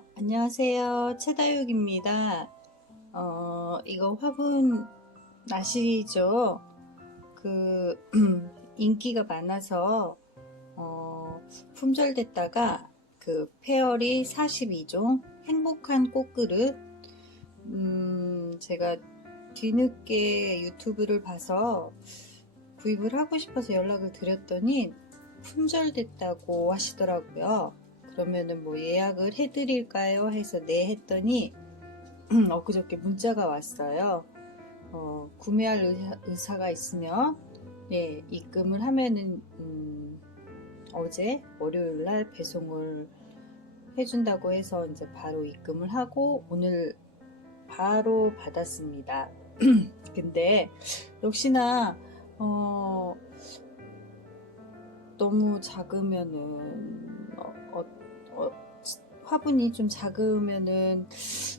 어, 안녕하세요. 최다육입니다. 어, 이거 화분 아시죠? 그, 인기가 많아서, 어, 품절됐다가, 그, 페어리 42종, 행복한 꽃그릇, 음, 제가 뒤늦게 유튜브를 봐서 구입을 하고 싶어서 연락을 드렸더니, 품절됐다고 하시더라고요. 그러면은 뭐 예약을 해드릴까요? 해서 네 했더니 엊그저께 문자가 왔어요. 어, 구매할 의사, 의사 가 있으면 예 입금을 하면은 음, 어제 월요일 날 배송을 해준다고 해서 이제 바로 입금을 하고 오늘 바로 받았습니다. 근데 역시나 어, 너무 작으면은 어, 어, 어, 화분이 좀 작으면은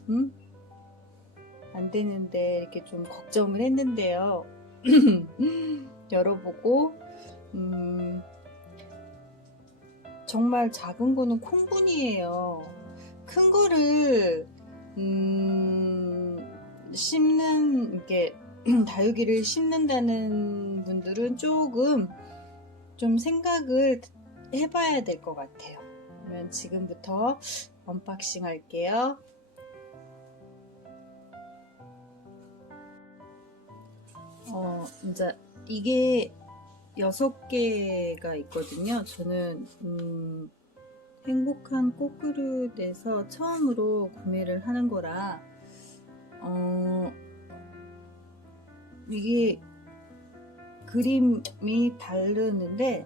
음? 안 되는데 이렇게 좀 걱정을 했는데요. 열어보고 음, 정말 작은 거는 콩분이에요. 큰 거를 음, 심는 이게 다육이를 심는다는 분들은 조금 좀 생각을 해봐야 될 것 같아요. 그러면 지금부터 언박싱 할게요. 어, 이제 이게 여섯 개가 있거든요. 저는 음, 행복한 꽃그릇에서 처음으로 구매를 하는 거라 어, 이게 그림이 다르는데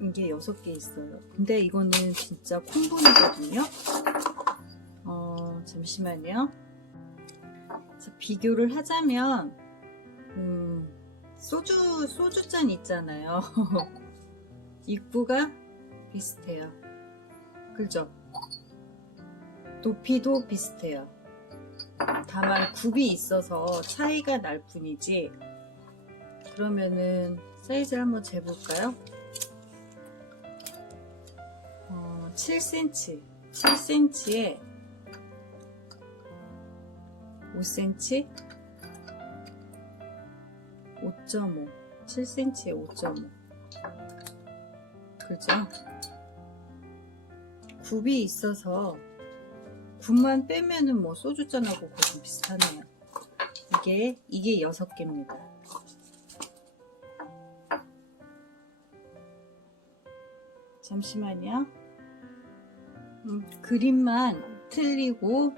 이게 여섯 개 있어요. 근데 이거는 진짜 콩분이거든요. 어, 잠시만요. 자, 비교를 하자면 음, 소주 소주잔 있잖아요. 입구가 비슷해요. 그죠? 높이도 비슷해요. 다만 굽이 있어서 차이가 날 뿐이지. 그러면은 사이즈를 한번 재볼까요? 7cm, 7cm에 5cm, 5.5, 7cm에 5.5. 그죠? 굽이 있어서 굽만 빼면은 뭐 소주잔하고 거의 비슷하네요. 이게 이게 6개입니다. 잠시만요. 음, 그림만 틀리고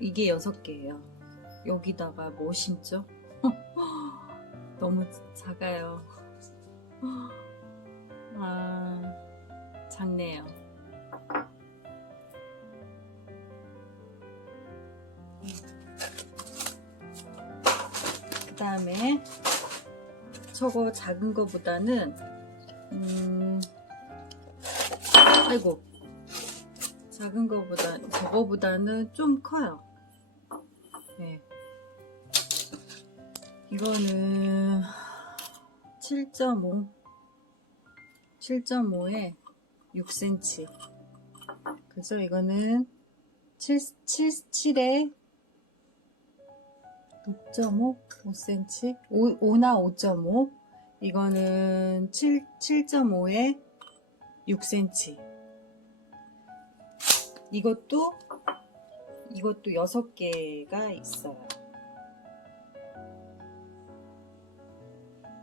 이게 6개예요. 여기다가 뭐 심죠? 너무 작아요. 아, 작네요. 그 다음에 저거 작은 거보다는 음, 아이고 작은 거보다 저거보다는 좀 커요. 네. 이거는 7.5 7.5에 6cm 그죠? 이거는 7, 7, 7에 5.5 5cm 5, 5나 5.5 이거는 7, 7.5에 6cm. 이것도, 이것도 6개가 있어요.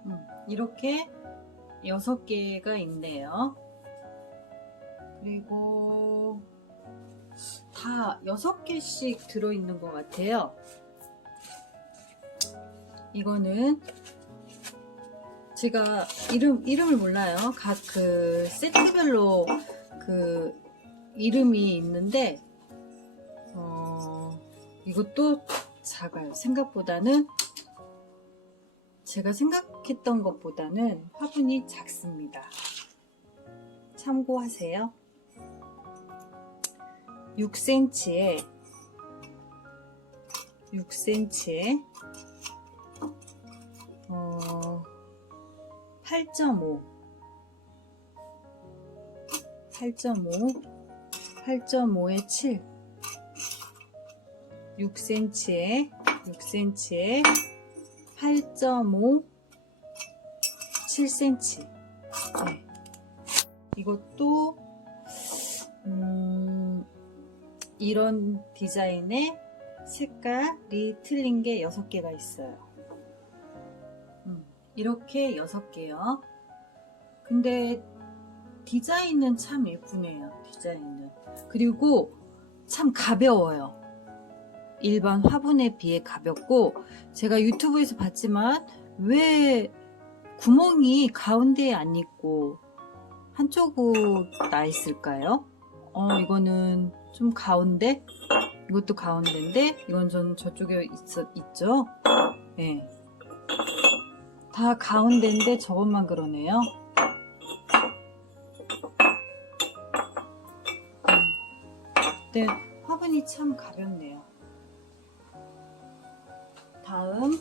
음, 이렇게 6개가 있네요. 그리고 다 6개씩 들어있는 것 같아요. 이거는 제가 이름 이름을 몰라요. 각 그 세트별로 그 이름이 있는데 어 이것도 작아요. 생각보다는 제가 생각했던 것보다는 화분이 작습니다. 참고하세요. 6cm에 6cm에 어 8.5 8.5 8.5에 7 6cm에 6cm에 8.5 7cm 네. 이것도 음, 이런 디자인의 색깔이 틀린 게 6개가 있어요. 음, 이렇게 6개요. 근데 디자인은 참 예쁘네요 디자인은 그리고 참 가벼워요 일반 화분에 비해 가볍고 제가 유튜브에서 봤지만 왜 구멍이 가운데에 안 있고 한쪽으로 나 있을까요? 어 이거는 좀 가운데 이것도 가운데인데 이건 전 저쪽에 있, 있죠? 네. 다 가운데인데 저것만 그러네요. 네, 화분이 참 가볍네요. 다음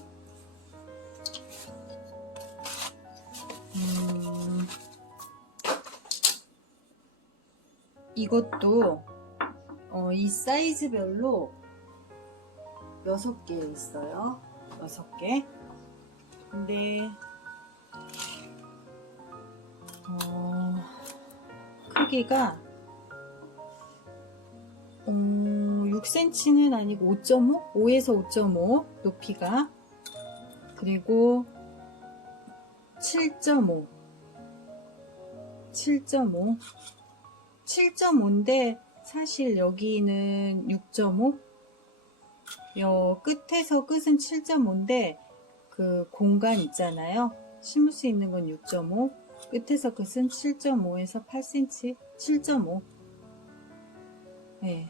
음, 이것도 어, 이 사이즈별로 6개 있어요. 6개. 근데 어, 크기가 음, 6cm는 아니고 5.5? 5에서 5.5 높이가. 그리고 7.5 7.5 7.5인데 사실 여기는 6.5여 끝에서 끝은 7.5인데 그 공간 있잖아요. 심을 수 있는 건 6.5 끝에서 끝은 7.5에서 8cm 7.5 네.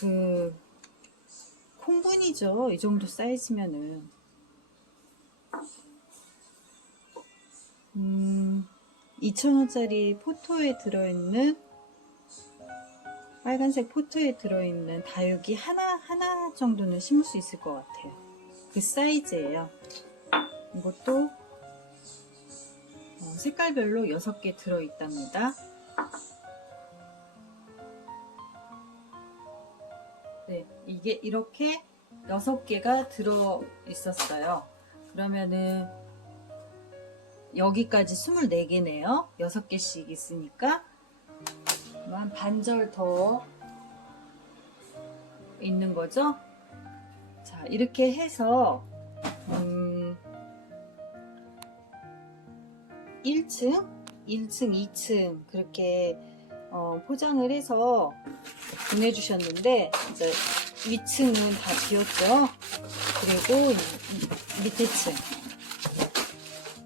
그 콩분이죠 이 정도 사이즈면은 음, 2,000원짜리 포토에 들어있는 빨간색 포토에 들어있는 다육이 하나, 하나 정도는 심을 수 있을 것 같아요. 그 사이즈예요. 이것도 어, 색깔별로 6개 들어있답니다. 이게 이렇게 6개가 들어 있었어요. 그러면은 여기까지 24개네요. 6개씩 있으니까 한 반절 더 있는 거죠. 자, 이렇게 해서 음, 1층, 1층, 2층 그렇게 어, 포장을 해서 보내주셨는데 이제 위층은 다 비었죠. 그리고 밑에 층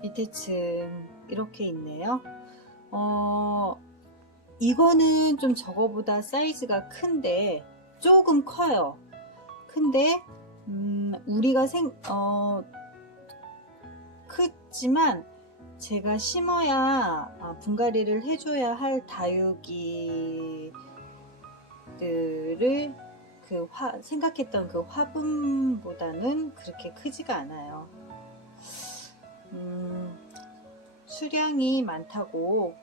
밑에 층 이렇게 있네요. 어, 이거는 좀 저거보다 사이즈가 큰데 조금 커요. 근데 음, 우리가 생 어, 크지만 제가 심어야 아, 분갈이를 해줘야 할 다육이들을 그 화, 생각했던 그 화분보다는 그렇게 크지가 않아요. 음, 수량이 많다고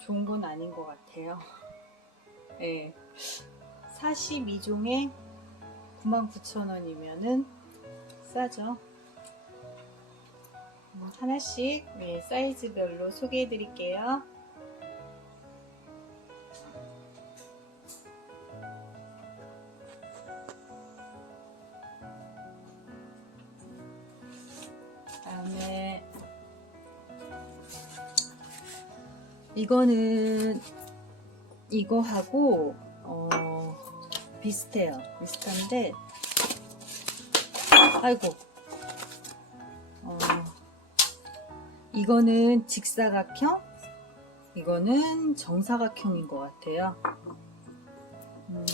좋은 건 아닌 것 같아요. 예. 42종에 99,000원이면은 싸죠. 뭐 하나씩 예, 사이즈별로 소개해 드릴게요. 이거는 이거하고 어, 비슷해요. 비슷한데 아이고 어, 이거는 직사각형 이거는 정사각형인 것 같아요. 음,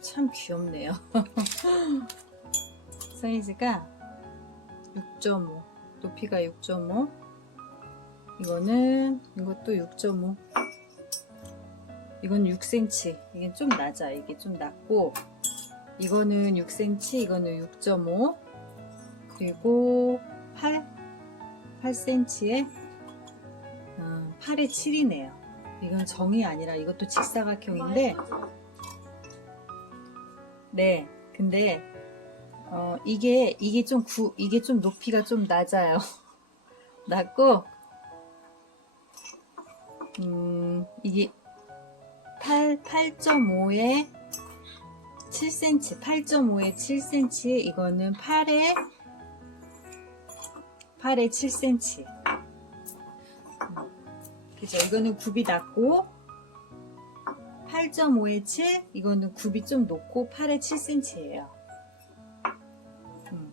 참 귀엽네요. 사이즈가 6.5 높이가 6.5 이거는 이것도 6.5 이건 6cm 이게 좀 낮아. 이게 좀 낮고 이거는 6cm 이거는 6.5 그리고 8 8cm에 어, 8에 7이네요. 이건 정이 아니라 이것도 직사각형인데 네. 근데 어 이게 이게 좀 구 이게 좀 높이가 좀 낮아요. 낮고 음 이게 8 8.5에 7cm 8.5에 7cm 이거는 8에 8에 7cm 그죠? 이거는 굽이 낮고 8.5에 7 이거는 굽이 좀 높고 8에 7cm예요. 음.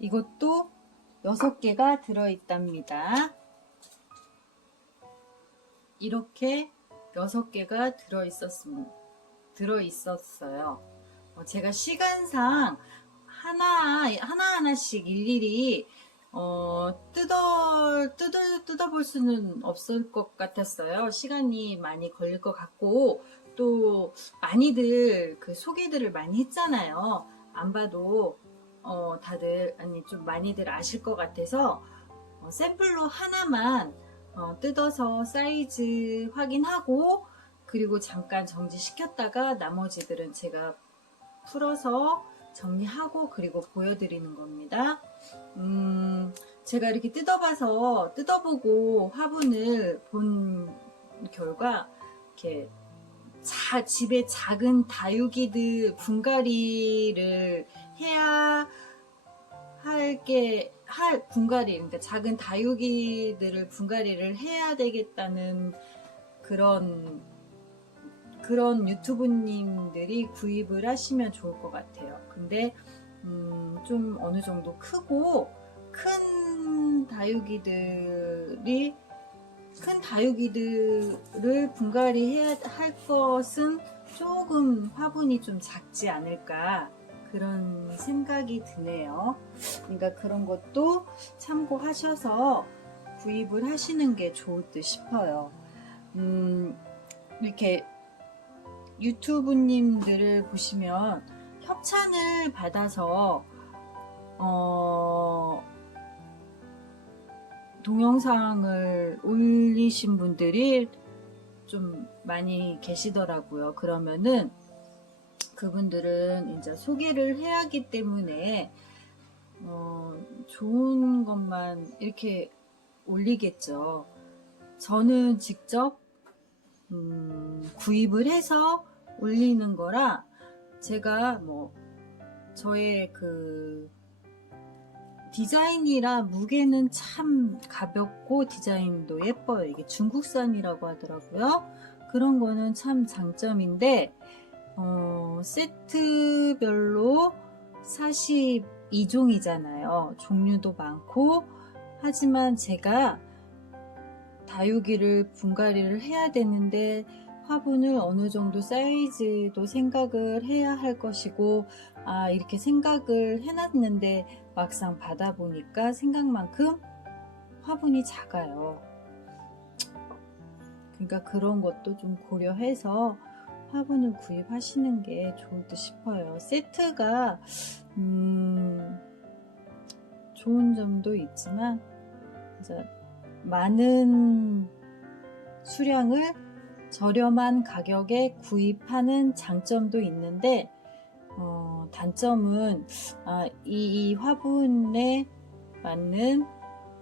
이것도 6개가 들어있답니다 이렇게 6개가 들어있었습니다 들어있었어요 어, 제가 시간상 하나 하나하나씩 일일이 어, 뜯어, 뜯어, 뜯어볼 수는 없을 것 같았어요. 시간이 많이 걸릴 것 같고, 또, 많이들 그 소개들을 많이 했잖아요. 안 봐도, 어, 다들, 아니, 좀 많이들 아실 것 같아서, 어, 샘플로 하나만 어, 뜯어서 사이즈 확인하고, 그리고 잠깐 정지시켰다가 나머지들은 제가 풀어서 정리하고 그리고 보여드리는 겁니다. 음, 제가 이렇게 뜯어봐서 뜯어보고 화분을 본 결과 이렇게 자, 집에 작은 다육이들 분갈이를 해야 할 게 할 분갈이 그러니까 작은 다육이들을 분갈이를 해야 되겠다는 그런 그런 유튜브님들이 구입을 하시면 좋을 것 같아요. 근데 음, 좀 어느 정도 크고 큰 다육이들이 큰 다육이들을 분갈이 해야 할 것은 조금 화분이 좀 작지 않을까 그런 생각이 드네요. 그러니까 그런 것도 참고하셔서 구입을 하시는 게 좋을 듯 싶어요. 음, 이렇게 유튜브님들을 보시면 협찬을 받아서 어, 동영상을 올리신 분들이 좀 많이 계시더라고요. 그러면은 그분들은 이제 소개를 해야 하기 때문에 어, 좋은 것만 이렇게 올리겠죠. 저는 직접 음, 구입을 해서 올리는 거라 제가 뭐 저의 그 디자인이라 무게는 참 가볍고 디자인도 예뻐요. 이게 중국산이라고 하더라고요. 그런 거는 참 장점인데 어, 세트별로 42종이잖아요. 종류도 많고 하지만 제가 다육이를 분갈이를 해야 되는데 화분을 어느 정도 사이즈도 생각을 해야 할 것이고 아 이렇게 생각을 해놨는데 막상 받아보니까 생각만큼 화분이 작아요 그러니까 그런 것도 좀 고려해서 화분을 구입하시는 게 좋을 듯 싶어요. 세트가 음 좋은 점도 있지만 많은 수량을 저렴한 가격에 구입하는 장점도 있는데 어, 단점은 아, 이, 이 화분에 맞는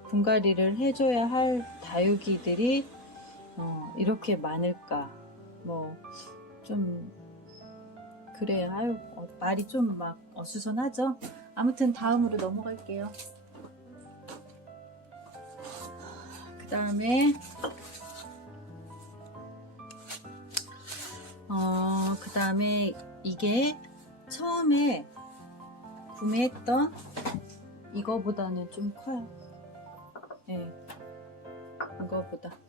분갈이를 해줘야 할 다육이들이 어, 이렇게 많을까? 뭐 좀 그래 아유 어, 말이 좀 막 어수선하죠 아무튼 다음으로 넘어갈게요 그 다음에 어, 그 다음에 이게 처음에 구매했던 이거보다는 좀 커요. 네. 이거보다.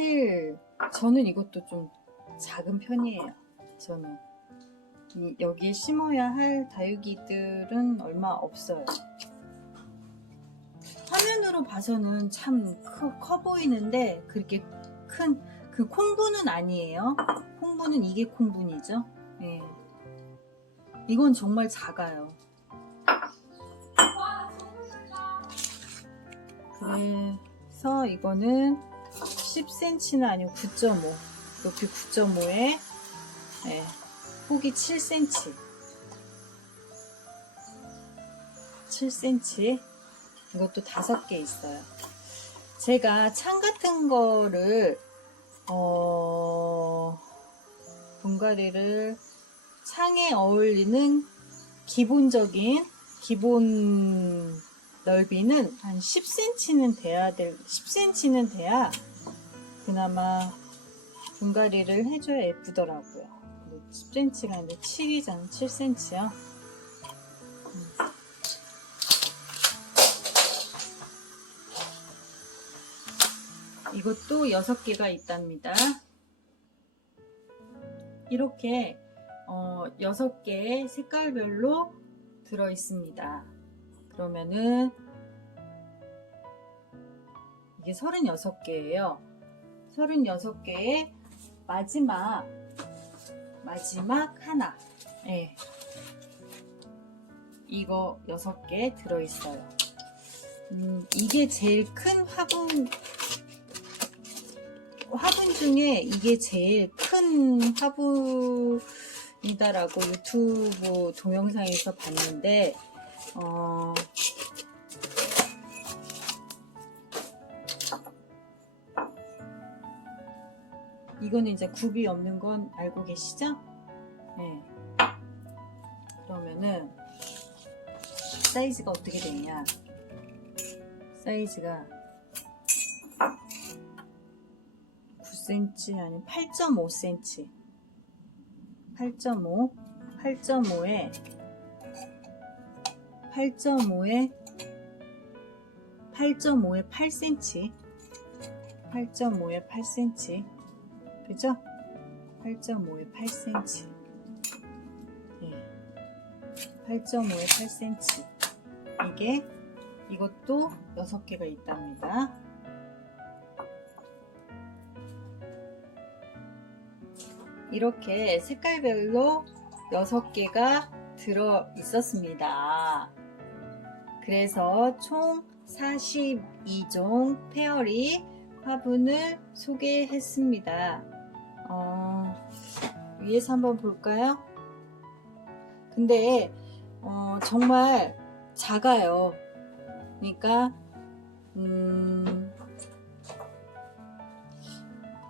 사실 저는 이것도 좀 작은 편이에요. 저는. 이- 여기에 심어야 할 다육이들은 얼마 없어요. 화면으로 봐서는 참 커 보이는데 그렇게 큰 그 콩분은 아니에요. 콩분은 이게 콩분이죠. 예. 이건 정말 작아요. 그래서 이거는 10cm는 아니고 9.5 높이 9.5에 네, 폭이 7cm 7cm 이것도 다섯 개 있어요. 제가 창 같은 거를 어 분갈이를 창에 어울리는 기본적인 기본 넓이는 한 10cm는 돼야 될 10cm는 돼야 그나마 분갈이를 해줘야 예쁘더라고요. 10cm가 아니라 7이잖아. 7cm요. 이것도 6개가 있답니다. 이렇게 어, 6개의 색깔별로 들어 있습니다. 그러면은 이게 36개예요. 36개의 마지막 마지막 하나. 예. 이거 6개 들어 있어요. 음, 이게 제일 큰 화분 화분 중에 이게 제일 큰 화분이다라고 유튜브 동영상에서 봤는데 어, 이거는 이제 굽이 없는 건 알고 계시죠? 네. 그러면은 사이즈가 어떻게 되냐? 사이즈가 9cm 아니면 8.5cm 8.5 8.5에 8.5에 8.5에 8cm 8.5에 8cm 그죠? 8.5에 8cm 예. 8.5에 8cm 이게 이것도 6개가 있답니다 이렇게 색깔별로 6개가 들어 있었습니다. 그래서 총 42종 페어리 화분을 소개했습니다. 어, 위에서 한번 볼까요? 근데 어, 정말 작아요. 그러니까 음,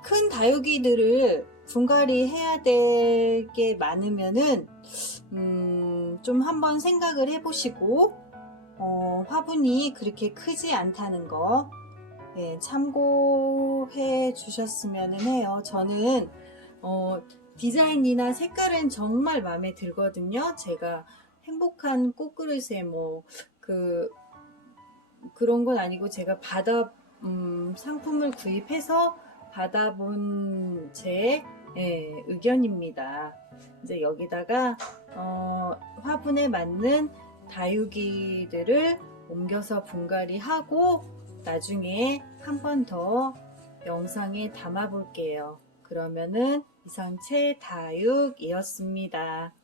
큰 다육이들을 분갈이 해야 될 게 많으면은 음, 좀 한번 생각을 해보시고 어, 화분이 그렇게 크지 않다는 거 네, 참고해 주셨으면 해요. 저는 어, 디자인이나 색깔은 정말 마음에 들거든요. 제가 행복한 꽃그릇에 뭐 그 그런 건 아니고 제가 받아 음, 상품을 구입해서 받아본 제 예, 의견입니다. 이제 여기다가 어, 화분에 맞는 다육이들을 옮겨서 분갈이 하고 나중에 한 번 더 영상에 담아 볼게요. 그러면은 이상 채다육이었습니다.